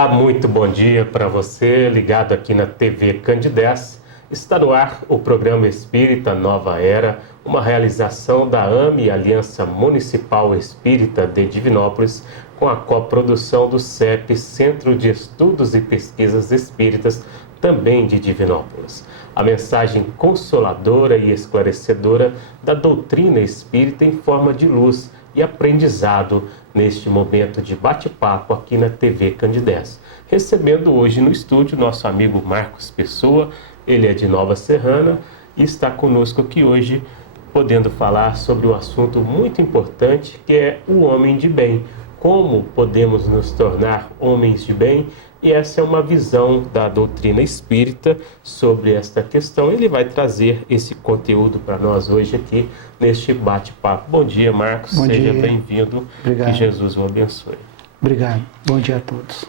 Olá, muito bom dia para você, ligado aqui na TV Candidez. Está no ar o programa Espírita Nova Era, uma realização da AME, Aliança Municipal Espírita de Divinópolis, com a coprodução do CEP, Centro de Estudos e Pesquisas Espíritas, também de Divinópolis. A mensagem consoladora e esclarecedora da doutrina espírita em forma de luz e aprendizado neste momento de bate-papo aqui na TV Candidez. Recebendo hoje no estúdio nosso amigo Marcos Pessoa, ele é de Nova Serrana e está conosco aqui hoje, podendo falar sobre um assunto muito importante que é o homem de bem. Como podemos nos tornar homens de bem? E essa é uma visão da doutrina espírita sobre esta questão. Ele vai trazer esse conteúdo para nós hoje aqui neste bate-papo. Bom dia, Marcos. Bom Seja dia. bem-vindo. Obrigado. Que Jesus o abençoe. Obrigado. Bom dia a todos.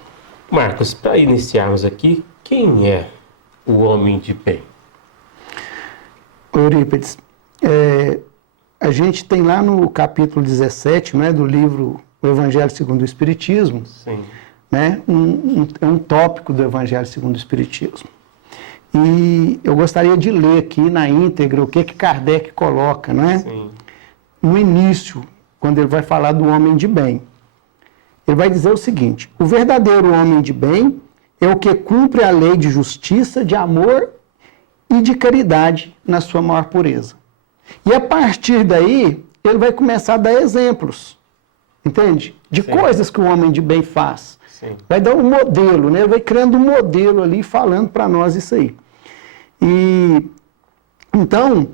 Marcos, para iniciarmos aqui, quem é o homem de bem? Eurípides, a gente tem lá no capítulo 17, né, do livro O Evangelho segundo o Espiritismo, Sim. né, um tópico do Evangelho segundo o Espiritismo. E eu gostaria de ler aqui na íntegra o que Kardec coloca, né, Sim. no início, quando ele vai falar do homem de bem. Ele vai dizer o seguinte: o verdadeiro homem de bem é o que cumpre a lei de justiça, de amor e de caridade na sua maior pureza. E a partir daí, ele vai começar a dar exemplos, entende? De Sim. coisas que o homem de bem faz. Sim. Vai dar um modelo, né? Ele vai criando um modelo ali, falando para nós isso aí. E, então,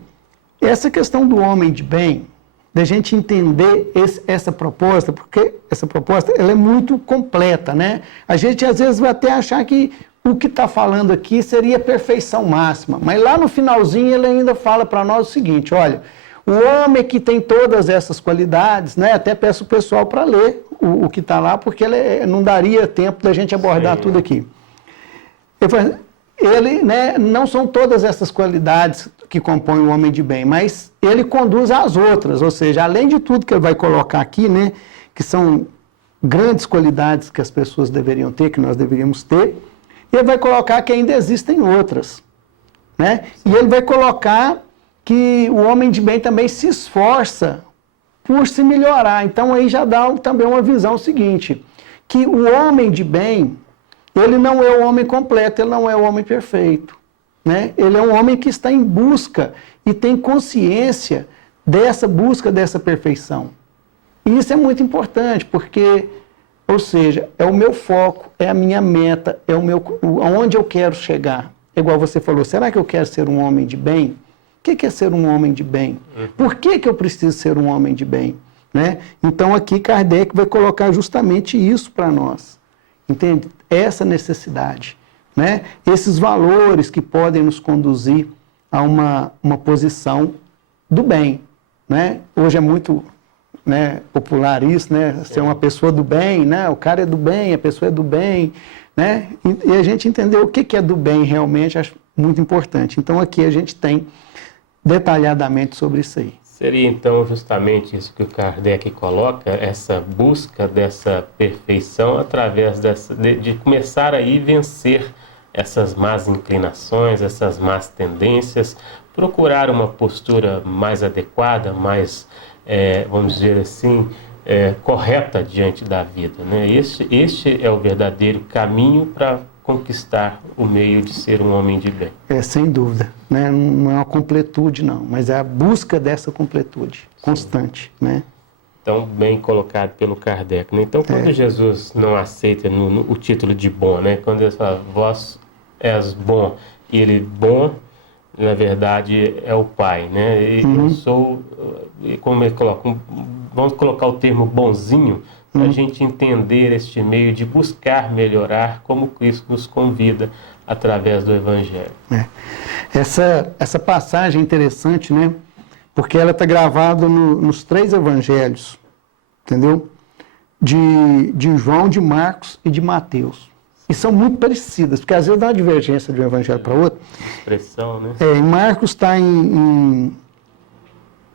essa questão do homem de bem, da gente entender essa proposta, porque essa proposta ela é muito completa, né? A gente às vezes vai até achar que o que está falando aqui seria perfeição máxima, mas lá no finalzinho ele ainda fala para nós o seguinte: olha, o homem que tem todas essas qualidades, né? Até peço o pessoal para ler o que está lá, porque não daria tempo da gente abordar tudo aqui. Ele, né, não são todas essas qualidades que compõem o homem de bem, mas ele conduz às outras, ou seja, além de tudo que ele vai colocar aqui, né, que são grandes qualidades que as pessoas deveriam ter, que nós deveríamos ter, ele vai colocar que ainda existem outras, né? E ele vai colocar que o homem de bem também se esforça por se melhorar. Então aí já dá também uma visão seguinte, que o homem de bem, ele não é o homem completo, ele não é o homem perfeito, né? Ele é um homem que está em busca e tem consciência dessa busca, dessa perfeição. E isso é muito importante, porque, ou seja, é o meu foco, é a minha meta, é aonde eu quero chegar. Igual você falou, será que eu quero ser um homem de bem? O que é ser um homem de bem? Por que eu preciso ser um homem de bem? Né? Então aqui Kardec vai colocar justamente isso para nós. Entende? Essa necessidade, né? Esses valores que podem nos conduzir a uma posição do bem, né? Hoje é muito, né, popular isso, né? Ser uma pessoa do bem, né? O cara é do bem, a pessoa é do bem, né? E a gente entender o que é do bem realmente, acho muito importante. Então aqui a gente tem detalhadamente sobre isso aí. Seria então justamente isso que o Kardec coloca, essa busca dessa perfeição através de começar a vencer essas más inclinações, essas más tendências, procurar uma postura mais adequada, mais, vamos dizer assim, correta diante da vida, né? Este é o verdadeiro caminho para conquistar o meio de ser um homem de bem. Sem dúvida, né? Não é uma completude não, mas é a busca dessa completude constante, né? Então, bem colocado pelo Kardec, né? Então, quando Jesus não aceita o título de bom, né? Quando ele fala, vós és bom, e ele bom, na verdade, é o Pai, né? E eu sou, e como ele coloca, vamos colocar o termo bonzinho, para a gente entender este meio de buscar melhorar, como Cristo nos convida através do Evangelho. Essa passagem é interessante, né? Porque ela está gravada nos 3 Evangelhos, entendeu? De João, de Marcos e de Mateus. E são muito parecidas, porque às vezes dá uma divergência de um Evangelho para outro. Expressão, né? Em Marcos está em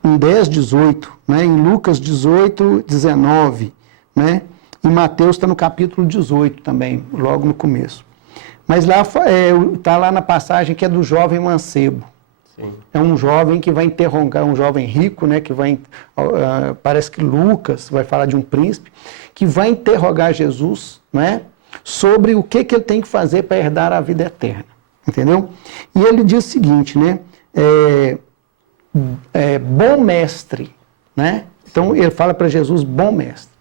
10, 18, né? Em Lucas 18, 19, né? E Mateus está no capítulo 18 também, logo no começo. Mas lá está lá na passagem que é do jovem mancebo. Sim. É um jovem que vai interrogar, um jovem rico, né, que vai, parece que Lucas vai falar de um príncipe, que vai interrogar Jesus, né, sobre o que ele tem que fazer para herdar a vida eterna. Entendeu? E ele diz o seguinte, né, bom mestre, né? Então ele fala para Jesus, bom mestre.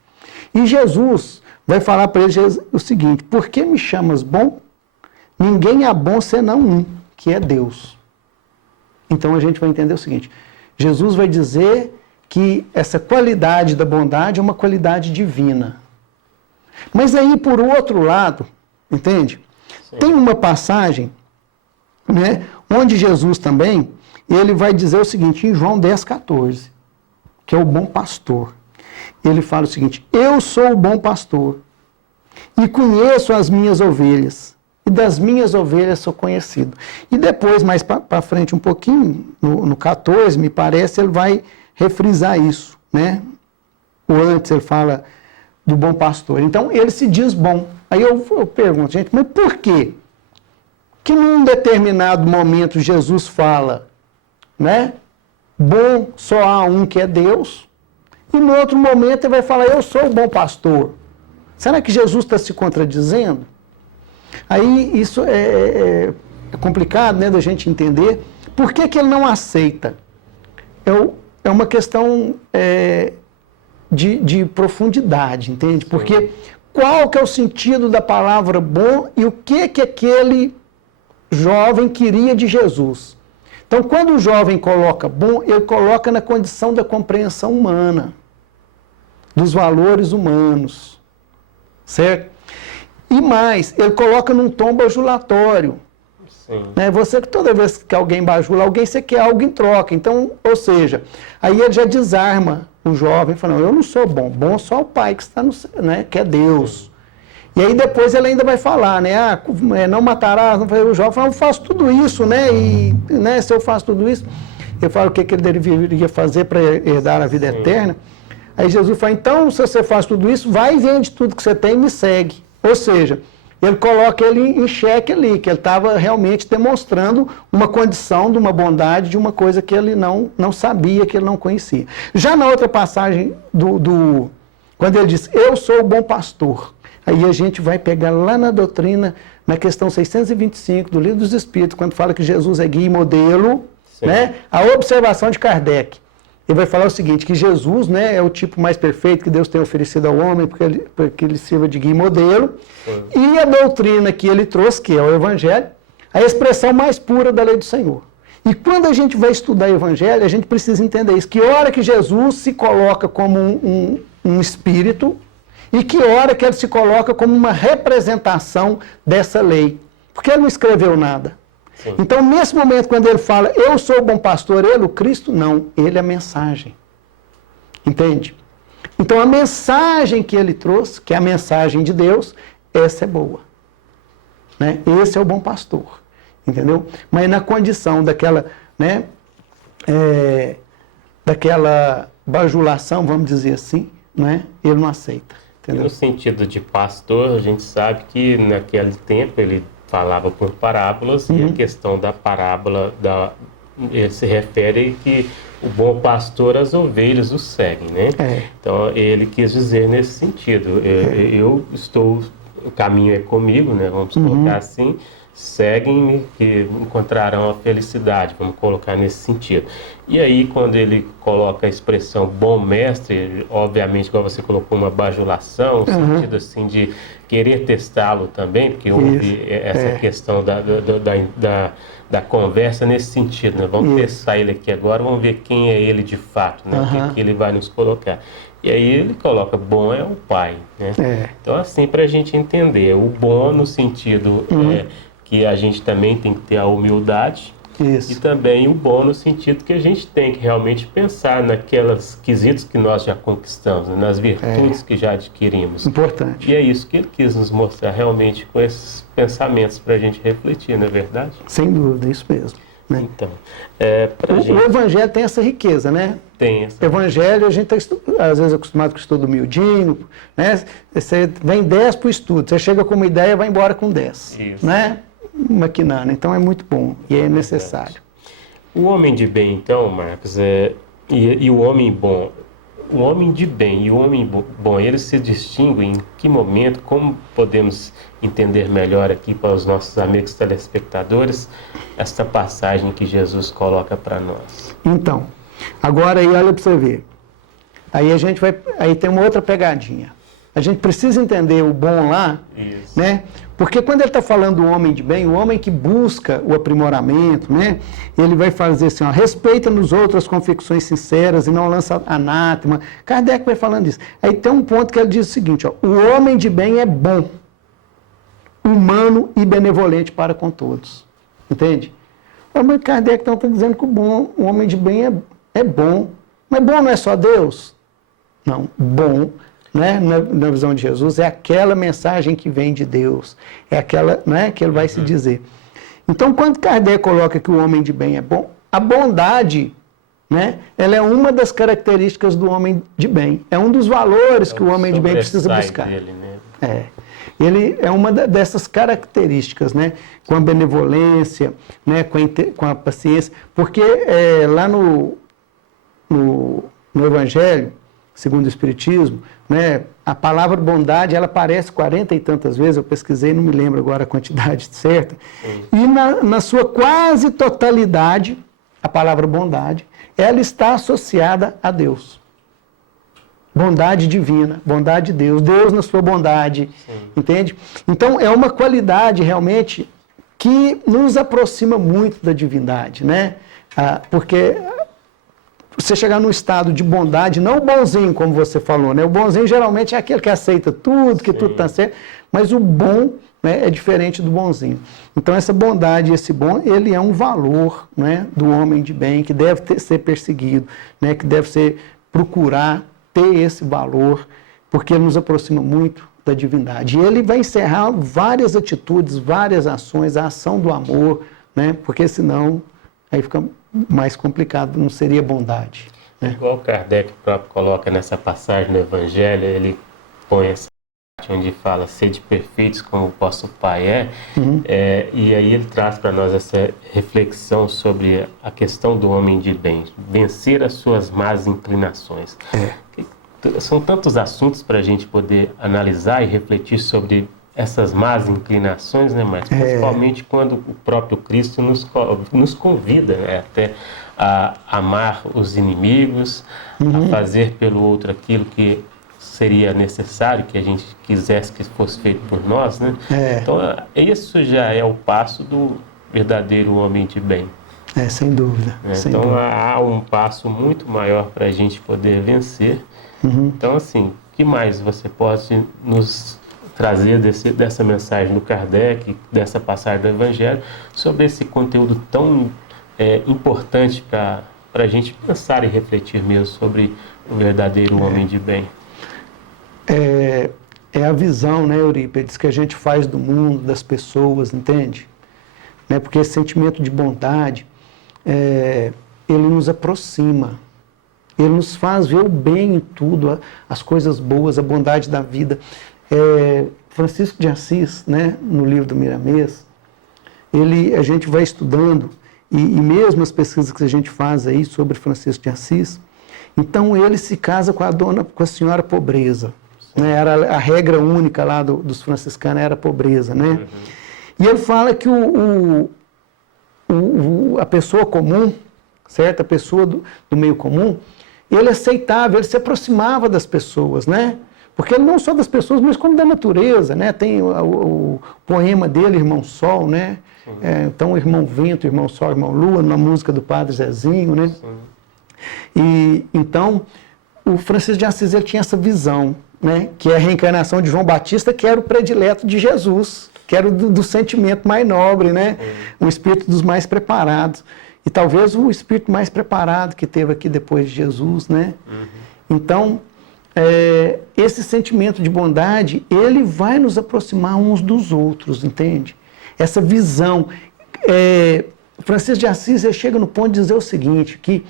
E Jesus vai falar para ele o seguinte, por que me chamas bom? Ninguém é bom senão um, que é Deus. Então a gente vai entender o seguinte, Jesus vai dizer que essa qualidade da bondade é uma qualidade divina. Mas aí, por outro lado, entende? Sim. Tem uma passagem, né, onde Jesus também, ele vai dizer o seguinte, em João 10,14, que é o bom pastor. Ele fala o seguinte, eu sou o bom pastor e conheço as minhas ovelhas, e das minhas ovelhas sou conhecido. E depois, mais para frente um pouquinho, no 14, me parece, ele vai refrisar isso, né? O antes ele fala do bom pastor. Então, ele se diz bom. Aí eu pergunto, gente, mas por quê? Que num determinado momento Jesus fala, né? Bom só há um que é Deus, e no outro momento ele vai falar, eu sou o bom pastor. Será que Jesus está se contradizendo? Aí isso é complicado, né, da gente entender. Por que ele não aceita? É uma questão de profundidade, entende? Sim. Porque qual que é o sentido da palavra bom e o que aquele jovem queria de Jesus? Então, quando o jovem coloca bom, ele coloca na condição da compreensão humana, dos valores humanos, certo? E mais, ele coloca num tom bajulatório. Sim. Né? Você, toda vez que alguém bajula alguém, você quer algo em troca. Então, ou seja, aí ele já desarma o jovem, falando, eu não sou bom, bom só o Pai que está no céu, né? Que é Deus. Sim. E aí depois ele ainda vai falar, né? Não matarás, não fazer o jovem, fala, eu faço tudo isso, né? E né, se eu faço tudo isso, eu falo o que ele deveria fazer para herdar a vida Sim. eterna. Aí Jesus fala, então, se você faz tudo isso, vai e vende tudo que você tem e me segue. Ou seja, ele coloca ele em xeque ali, que ele estava realmente demonstrando uma condição de uma bondade, de uma coisa que ele não sabia, que ele não conhecia. Já na outra passagem, quando ele diz, eu sou o bom pastor, aí a gente vai pegar lá na doutrina, na questão 625 do Livro dos Espíritos, quando fala que Jesus é guia e modelo, né? A observação de Kardec. Ele vai falar o seguinte, que Jesus, né, é o tipo mais perfeito que Deus tem oferecido ao homem, para que ele sirva de guia e modelo. Sim. E a doutrina que ele trouxe, que é o Evangelho, a expressão mais pura da lei do Senhor. E quando a gente vai estudar o Evangelho, a gente precisa entender isso, que hora que Jesus se coloca como um espírito, e que hora que ele se coloca como uma representação dessa lei. Porque ele não escreveu nada. Sim. Então, nesse momento, quando ele fala, eu sou o bom pastor, ele, o Cristo, não, ele é a mensagem. Entende? Então, a mensagem que ele trouxe, que é a mensagem de Deus, essa é boa. Né? Esse é o bom pastor. Entendeu? Mas na condição daquela, né, daquela bajulação, vamos dizer assim, né, ele não aceita. Entendeu? E no sentido de pastor, a gente sabe que naquele tempo ele falava por parábolas, e a questão da parábola se refere que o bom pastor, as ovelhas o seguem, né? Então ele quis dizer nesse sentido, o caminho é comigo, né? Vamos colocar assim, seguem-me que encontrarão a felicidade, vamos colocar nesse sentido. E aí quando ele coloca a expressão bom mestre, obviamente, igual você colocou, uma bajulação, no sentido assim de querer testá-lo também, porque houve essa questão da conversa nesse sentido, né? Vamos testar ele aqui agora, vamos ver quem é ele de fato, né? O que ele vai nos colocar. E aí ele coloca, bom é o Pai, né? Então assim, para a gente entender, o bom no sentido que a gente também tem que ter a humildade, e também o bom no sentido que a gente tem que realmente pensar naquelas quesitos que nós já conquistamos, né? Nas virtudes que já adquirimos. Importante. E é isso que ele quis nos mostrar realmente com esses pensamentos para a gente refletir, não é verdade? Sem dúvida, isso mesmo. né? Então, o Evangelho tem essa riqueza, né? Tem essa. Evangelho, a gente está, às vezes, acostumado com o estudo miudinho, né? Você vem 10 para o estudo, você chega com uma ideia e vai embora com 10. Isso. Né? Maquinando. Então, é muito bom e é necessário. O homem de bem, então, Marcos, e o homem bom, o homem de bem e o homem bom, eles se distinguem em que momento? Como podemos entender melhor aqui para os nossos amigos telespectadores esta passagem que Jesus coloca para nós? Então, agora aí olha para você ver. Aí tem uma outra pegadinha. A gente precisa entender o bom lá, Isso. né? Porque quando ele está falando do homem de bem, o homem que busca o aprimoramento, né? Ele vai fazer assim, ó, respeita nos outros as convicções sinceras e não lança anátema. Kardec vai falando isso. Aí tem um ponto que ele diz o seguinte, ó, o homem de bem é bom, humano e benevolente para com todos. Entende? Mas Kardec então está dizendo que o homem de bem é bom. Mas bom não é só Deus? Não, bom, né, na visão de Jesus, é aquela mensagem que vem de Deus, é aquela, né, que ele vai se dizer. Então, quando Kardec coloca que o homem de bem é bom, a bondade, né, ela é uma das características do homem de bem, é um dos valores que o homem de bem precisa buscar. Dele, né? Ele é uma dessas características, né, com a benevolência, né, com a paciência, porque lá no Evangelho, segundo o Espiritismo, né, a palavra bondade, ela aparece 40 e tantas vezes, eu pesquisei, não me lembro agora a quantidade certa, e na sua quase totalidade, a palavra bondade, ela está associada a Deus. Bondade divina, bondade de Deus, Deus na sua bondade, entende? Então, é uma qualidade realmente que nos aproxima muito da divindade, né? Porque você chegar num estado de bondade, não o bonzinho, como você falou, né? O bonzinho geralmente é aquele que aceita tudo, que tudo está certo, mas o bom, né, é diferente do bonzinho. Então, essa bondade e esse bom, ele é um valor, né, do homem de bem, que deve ser perseguido, né, que deve ser procurar ter esse valor, porque ele nos aproxima muito da divindade. E ele vai encerrar várias atitudes, várias ações, a ação do amor, né, porque senão aí fica mais complicado, não seria bondade. Né? Igual Kardec próprio coloca nessa passagem do Evangelho, ele põe essa parte onde fala sede perfeitos como o vosso Pai é, e aí ele traz para nós essa reflexão sobre a questão do homem de bem, vencer as suas más inclinações. São tantos assuntos para a gente poder analisar e refletir sobre essas más inclinações, né, Marcos? Principalmente quando o próprio Cristo nos convida, né, até a amar os inimigos, a fazer pelo outro aquilo que seria necessário, que a gente quisesse que fosse feito por nós, né? Então, isso já é o passo do verdadeiro homem de bem. Sem dúvida. Sem então, dúvida. Há um passo muito maior para a gente poder vencer. Então, assim, o que mais você pode nos trazer dessa mensagem do Kardec, dessa passagem do Evangelho, sobre esse conteúdo tão importante para a gente pensar e refletir mesmo sobre o verdadeiro homem de bem? É a visão, né, Eurípides, que a gente faz do mundo, das pessoas, entende? Né, porque esse sentimento de bondade, ele nos aproxima, ele nos faz ver o bem em tudo, as coisas boas, a bondade da vida. Francisco de Assis, né, no livro do Miramês, a gente vai estudando, e mesmo as pesquisas que a gente faz aí sobre Francisco de Assis, então ele se casa com a senhora pobreza. Né, era a regra única lá dos franciscanos, era a pobreza. Né? E ele fala que a pessoa comum, certo? A pessoa do meio comum, ele aceitava, ele se aproximava das pessoas, né? Porque não só das pessoas, mas como da natureza, né? Tem o poema dele, Irmão Sol, né? Então, Irmão Vento, Irmão Sol, Irmão Lua, na música do Padre Zezinho, né? E então, o Francisco de Assis, ele tinha essa visão, né? Que é a reencarnação de João Batista, que era o predileto de Jesus, que era do sentimento mais nobre, né? O espírito dos mais preparados. E talvez o espírito mais preparado que teve aqui depois de Jesus, né? Então, esse sentimento de bondade, ele vai nos aproximar uns dos outros, entende? Essa visão. Francisco de Assis ele chega no ponto de dizer o seguinte, que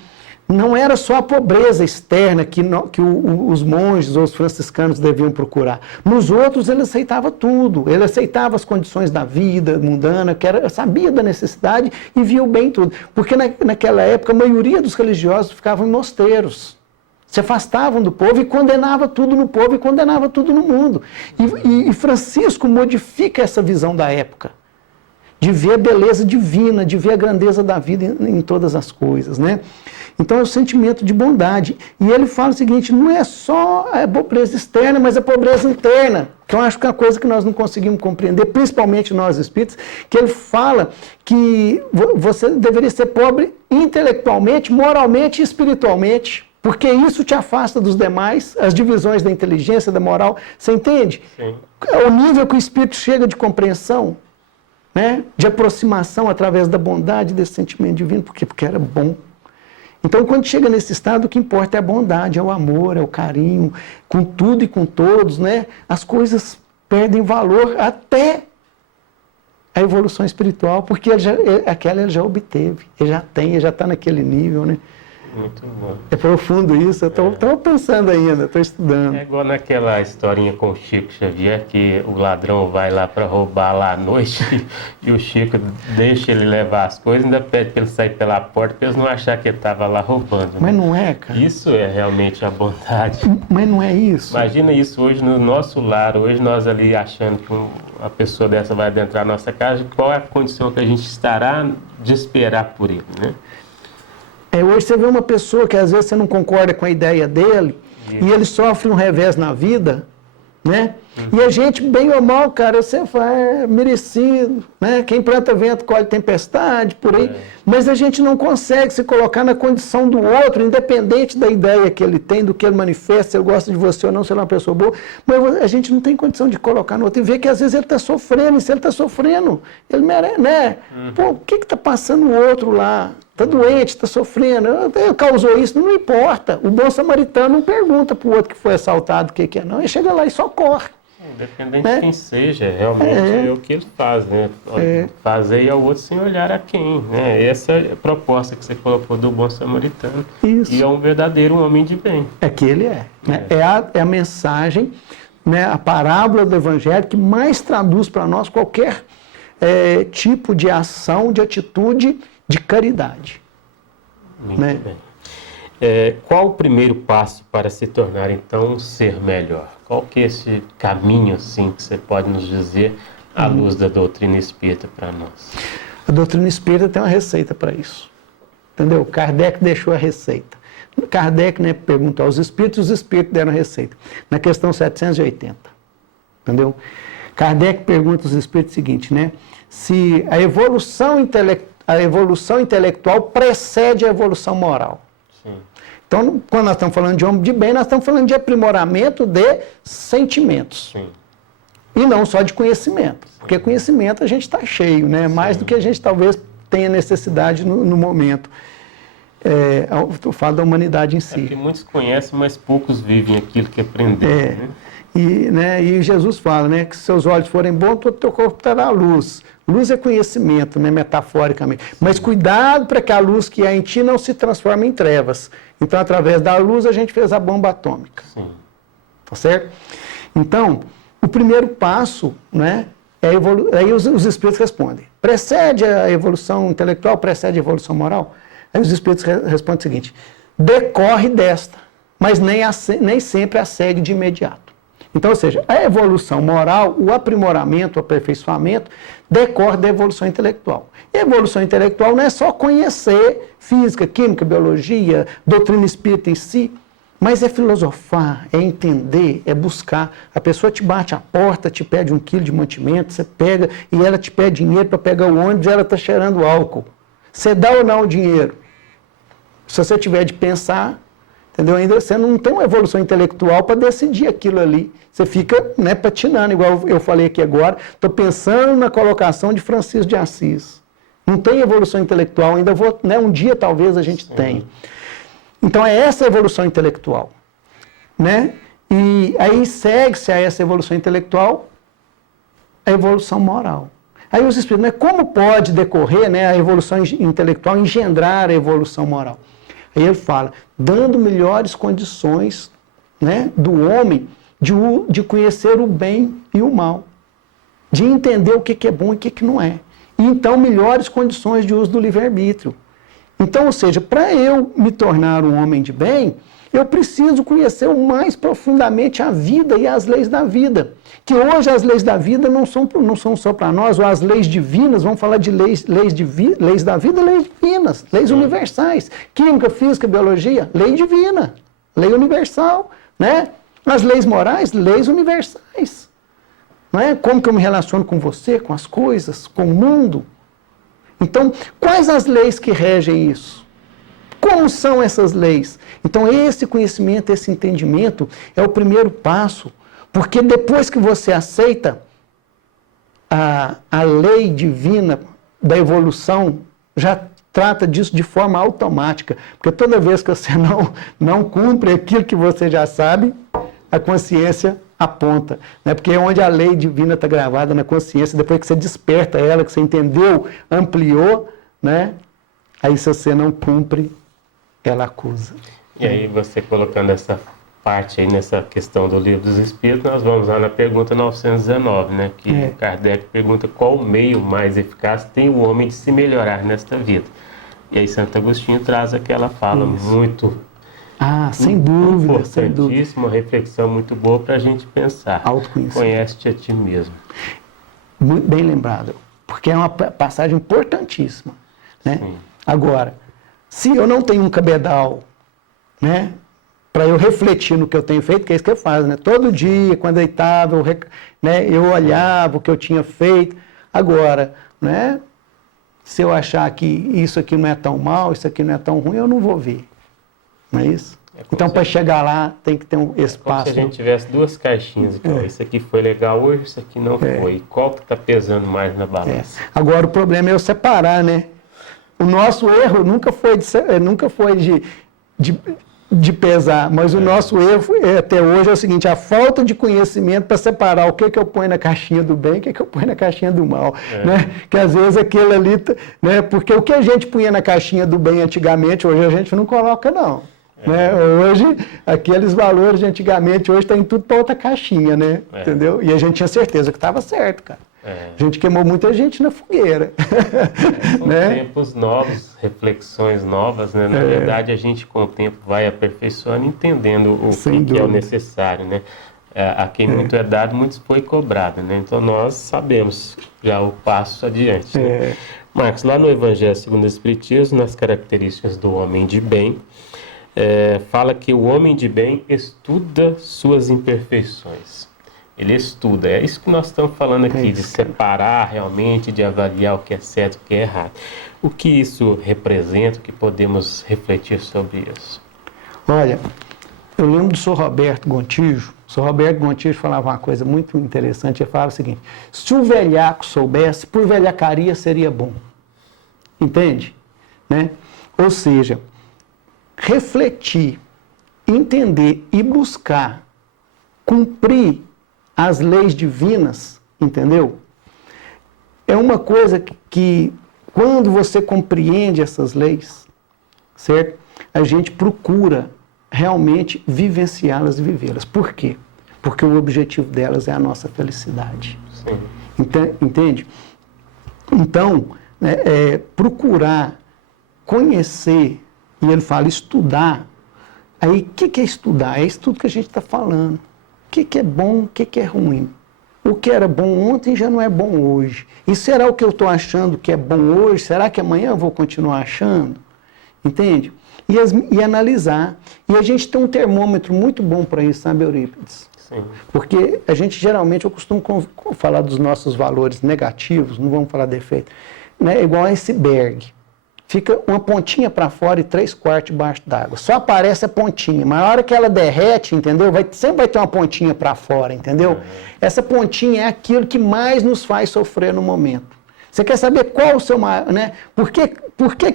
não era só a pobreza externa que os monges ou os franciscanos deviam procurar. Nos outros ele aceitava tudo, ele aceitava as condições da vida mundana, sabia da necessidade e via o bem em tudo. Porque naquela época a maioria dos religiosos ficavam em mosteiros, se afastavam do povo e condenava tudo no povo e condenava tudo no mundo. E Francisco modifica essa visão da época, de ver a beleza divina, de ver a grandeza da vida em todas as coisas, né? Então é o sentimento de bondade. E ele fala o seguinte, não é só a pobreza externa, mas a pobreza interna, que eu acho que é uma coisa que nós não conseguimos compreender, principalmente nós espíritas, que ele fala que você deveria ser pobre intelectualmente, moralmente e espiritualmente, porque isso te afasta dos demais, as divisões da inteligência, da moral. Você entende? Sim. É o nível que o espírito chega de compreensão, né? De aproximação através da bondade desse sentimento divino. Por quê? Porque era bom. Então, quando chega nesse estado, o que importa é a bondade, é o amor, é o carinho, com tudo e com todos, né? As coisas perdem valor até a evolução espiritual, porque aquela ele já obteve, ele já está naquele nível, né? Muito bom. É profundo isso, eu estou pensando ainda, estou estudando. É igual naquela historinha com o Chico Xavier, que o ladrão vai lá para roubar lá à noite e o Chico deixa ele levar as coisas, ainda pede para ele sair pela porta para eles não acharem que ele estava lá roubando. Né? Mas não é, cara. Isso é realmente a bondade. Mas não é isso. Imagina isso hoje no nosso lar, hoje nós ali achando que uma pessoa dessa vai adentrar a nossa casa, qual é a condição que a gente estará de esperar por ele, né? Hoje você vê uma pessoa que às vezes você não concorda com a ideia dele, e ele sofre um revés na vida, né? E a gente, bem ou mal, cara, você faz merecido, né? Quem planta vento colhe tempestade, por aí. Mas a gente não consegue se colocar na condição do outro, independente da ideia que ele tem, do que ele manifesta, se ele gosta de você ou não, se ele é uma pessoa boa. Mas a gente não tem condição de colocar no outro e ver que às vezes ele está sofrendo, e se ele está sofrendo, ele merece, né? Pô, o que está passando o outro lá? Está doente, está sofrendo, causou isso, não importa. O bom samaritano não pergunta para o outro que foi assaltado o que é, não. Ele chega lá e socorre. Independente de quem seja, realmente é o que ele faz, né? Fazer ao outro sem olhar a quem, né? Essa é a proposta que você colocou do bom samaritano. Isso. E é um verdadeiro homem de bem. É que ele é. Né? É a mensagem, né? A parábola do Evangelho que mais traduz para nós qualquer tipo de ação, de atitude, de caridade. Muito bem. Qual o primeiro passo para se tornar, então, um ser melhor? Qual que é esse caminho, assim, que você pode nos dizer à luz da doutrina espírita para nós? A doutrina espírita tem uma receita para isso. Entendeu? Kardec deixou a receita. Kardec, né, perguntou aos espíritos, os espíritos deram a receita. Na questão 780. Entendeu? Kardec pergunta aos espíritos o seguinte, né? Se a evolução intelectual precede a evolução moral. Sim. Então, quando nós estamos falando de homem de bem, nós estamos falando de aprimoramento de sentimentos. Sim. E não só de conhecimento. Sim. Porque conhecimento a gente está cheio, né? Mais do que a gente talvez tenha necessidade no momento. Eu falo da humanidade em si. Porque muitos conhecem, mas poucos vivem aquilo que aprenderam. Né? E Jesus fala, né, que se seus olhos forem bons, todo o teu corpo terá luz. Luz é conhecimento, né, metaforicamente. Sim. Mas cuidado para que a luz que há em ti não se transforme em trevas. Então, através da luz, a gente fez a bomba atômica. Sim. Tá certo? Então, o primeiro passo, né, aí os espíritos respondem. Precede a evolução intelectual, precede a evolução moral? Aí os espíritos respondem o seguinte: decorre desta, mas nem sempre a segue de imediato. Então, ou seja, a evolução moral, o aprimoramento, o aperfeiçoamento, decorre da evolução intelectual. E a evolução intelectual não é só conhecer física, química, biologia, doutrina espírita em si, mas é filosofar, é entender, é buscar. A pessoa te bate a porta, te pede 1 quilo de mantimento, você pega e ela te pede dinheiro para pegar o ônibus e ela está cheirando álcool. Você dá ou não o dinheiro? Se você tiver de pensar, entendeu? Ainda você não tem uma evolução intelectual para decidir aquilo ali. Você fica, né, patinando, igual eu falei aqui agora. Estou pensando na colocação de Francisco de Assis. Não tem evolução intelectual, ainda vou, né, um dia talvez a gente tenha. Então é essa evolução intelectual, né? E aí segue-se a essa evolução intelectual a evolução moral. Aí os espíritos, mas como pode decorrer, né, a evolução intelectual engendrar a evolução moral? Aí ele fala, dando melhores condições, né, do homem de conhecer o bem e o mal, de entender o que é bom e o que não é. E então melhores condições de uso do livre-arbítrio. Então, ou seja, para eu me tornar um homem de bem, eu preciso conhecer mais profundamente a vida e as leis da vida. Que hoje as leis da vida não são só para nós, ou as leis divinas, vamos falar de leis da vida, leis divinas, leis universais. Química, física, biologia, lei divina, lei universal. Né? As leis morais, leis universais. Não é? Como que eu me relaciono com você, com as coisas, com o mundo? Então, quais as leis que regem isso? Como são essas leis? Então, esse conhecimento, esse entendimento é o primeiro passo, porque depois que você aceita a lei divina da evolução, já trata disso de forma automática, porque toda vez que você não cumpre aquilo que você já sabe, a consciência aponta, né? Porque é onde a lei divina está gravada na consciência, depois que você desperta ela, que você entendeu, ampliou, né? Aí se você não cumpre, ela acusa. E aí você colocando essa parte aí nessa questão do Livro dos Espíritos, nós vamos lá na pergunta 919, né? Que Kardec pergunta qual o meio mais eficaz tem o homem de se melhorar nesta vida. E aí Santo Agostinho traz aquela fala muito... sem dúvida, sem dúvida. Importantíssima, uma reflexão muito boa para a gente pensar. Autoconhecimento. Conhece-te a ti mesmo. Muito bem lembrado, porque é uma passagem importantíssima, né? Sim. Agora, se eu não tenho um cabedal, né, para eu refletir no que eu tenho feito, que é isso que eu faço, né? Todo dia, quando eu deitava, eu olhava o que eu tinha feito. Agora, né, se eu achar que isso aqui não é tão mal, isso aqui não é tão ruim, eu não vou ver. Não é isso? Então, para chegar lá, tem que ter um espaço. Como se a gente tivesse duas caixinhas. Então, isso aqui foi legal hoje, isso aqui não foi. Qual que está pesando mais na balança? Agora, o problema é eu separar, né? O nosso erro nunca foi de pesar, mas o nosso erro até hoje é o seguinte, a falta de conhecimento para separar o que eu ponho na caixinha do bem e o que eu ponho na caixinha do mal. Né? Que às vezes aquele ali, né? Porque o que a gente punha na caixinha do bem antigamente, hoje a gente não coloca, não. Né? Hoje, aqueles valores de antigamente, hoje está em tudo para outra caixinha, né? Entendeu? E a gente tinha certeza que estava certo, cara. A gente queimou muita gente na fogueira. São tempos novos, reflexões novas, né? Na verdade, a gente com o tempo vai aperfeiçoando, entendendo o que é o necessário, né? A quem muito é dado, muito foi cobrado, né? Então, nós sabemos já o passo adiante. Né? Marcos, lá no Evangelho segundo o Espiritismo, nas características do homem de bem, fala que o homem de bem estuda suas imperfeições. Ele estuda. É isso que nós estamos falando aqui, de separar realmente, de avaliar o que é certo e o que é errado. O que isso representa, o que podemos refletir sobre isso? Olha, eu lembro do Sr. Roberto Gontijo. O Sr. Roberto Gontijo falava uma coisa muito interessante. Ele falava o seguinte, se o velhaco soubesse, por velhacaria seria bom. Entende? Né? Ou seja, refletir, entender e buscar cumprir as leis divinas, entendeu? É uma coisa que quando você compreende essas leis, certo? A gente procura realmente vivenciá-las e vivê-las. Por quê? Porque o objetivo delas é a nossa felicidade. Sim. Entende? Então, procurar conhecer, e ele fala estudar. Aí, o que é estudar? É isso tudo que a gente está falando. O que é bom, o que é ruim? O que era bom ontem já não é bom hoje. E será o que eu estou achando que é bom hoje? Será que amanhã eu vou continuar achando? Entende? E analisar. E a gente tem um termômetro muito bom para isso, sabe, Eurípides? Sim. Porque a gente geralmente, eu costumo falar dos nossos valores negativos, não vamos falar defeito, né? Igual iceberg. Fica uma pontinha para fora e 3/4 debaixo d'água. Só aparece a pontinha, mas na hora que ela derrete, entendeu? Sempre vai ter uma pontinha para fora, entendeu? Essa pontinha é aquilo que mais nos faz sofrer no momento. Você quer saber qual o seu maior, né? Por que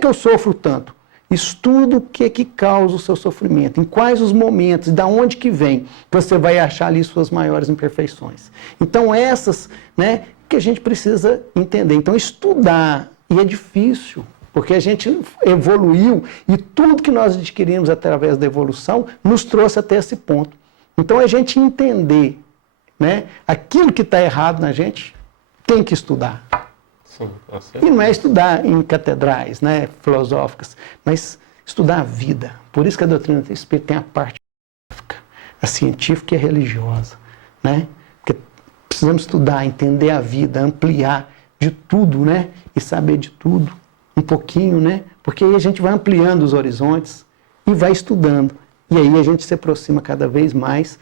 eu sofro tanto? Estuda o que causa o seu sofrimento, em quais os momentos, da onde que vem, que você vai achar ali suas maiores imperfeições. Então essas, né, que a gente precisa entender. Então estudar, e é difícil, porque a gente evoluiu e tudo que nós adquirimos através da evolução nos trouxe até esse ponto. Então a gente entender, né, aquilo que está errado na gente, tem que estudar. Sim, e não é estudar em catedrais, né, filosóficas, mas estudar a vida. Por isso que a doutrina do Espírito tem a parte a científica e a religiosa, né? Porque precisamos estudar, entender a vida, ampliar de tudo, né? E saber de tudo, um pouquinho, né? Porque aí a gente vai ampliando os horizontes e vai estudando. E aí a gente se aproxima cada vez mais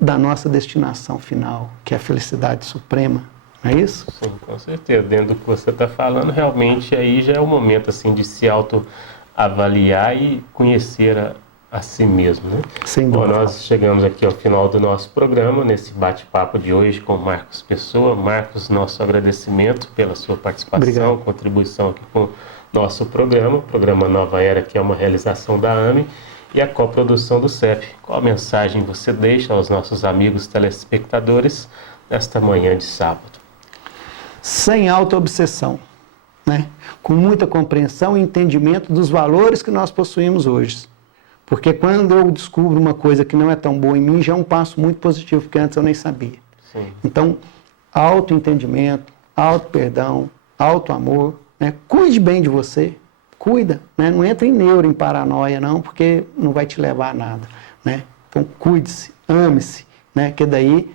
da nossa destinação final, que é a felicidade suprema. Não é isso? Sim, com certeza. Dentro do que você está falando, realmente aí já é o momento assim, de se autoavaliar e conhecer a si mesmo, né? Sem dúvida. Bom, nós chegamos aqui ao final do nosso programa, nesse bate-papo de hoje com Marcos Pessoa. Marcos, nosso agradecimento pela sua participação, Obrigado. contribuição aqui com o nosso programa, o programa Nova Era, que é uma realização da AME e a coprodução do CEP. Qual mensagem você deixa aos nossos amigos telespectadores nesta manhã de sábado? Sem auto-obsessão, né? Com muita compreensão e entendimento dos valores que nós possuímos hoje. Porque quando eu descubro uma coisa que não é tão boa em mim, já é um passo muito positivo, porque antes eu nem sabia. Sim. Então, auto-entendimento, auto-perdão, auto-amor, né? Cuide bem de você, cuida, né? Não entra em neuro, em paranoia não, porque não vai te levar a nada, né? Então, cuide-se, ame-se, né? Que daí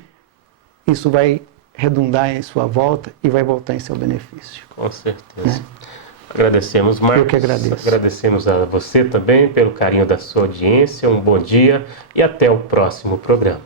isso vai redundar em sua volta e vai voltar em seu benefício. Com certeza. Né? Agradecemos, Marcos. Eu que agradeço. Agradecemos a você também pelo carinho da sua audiência. Um bom dia e até o próximo programa.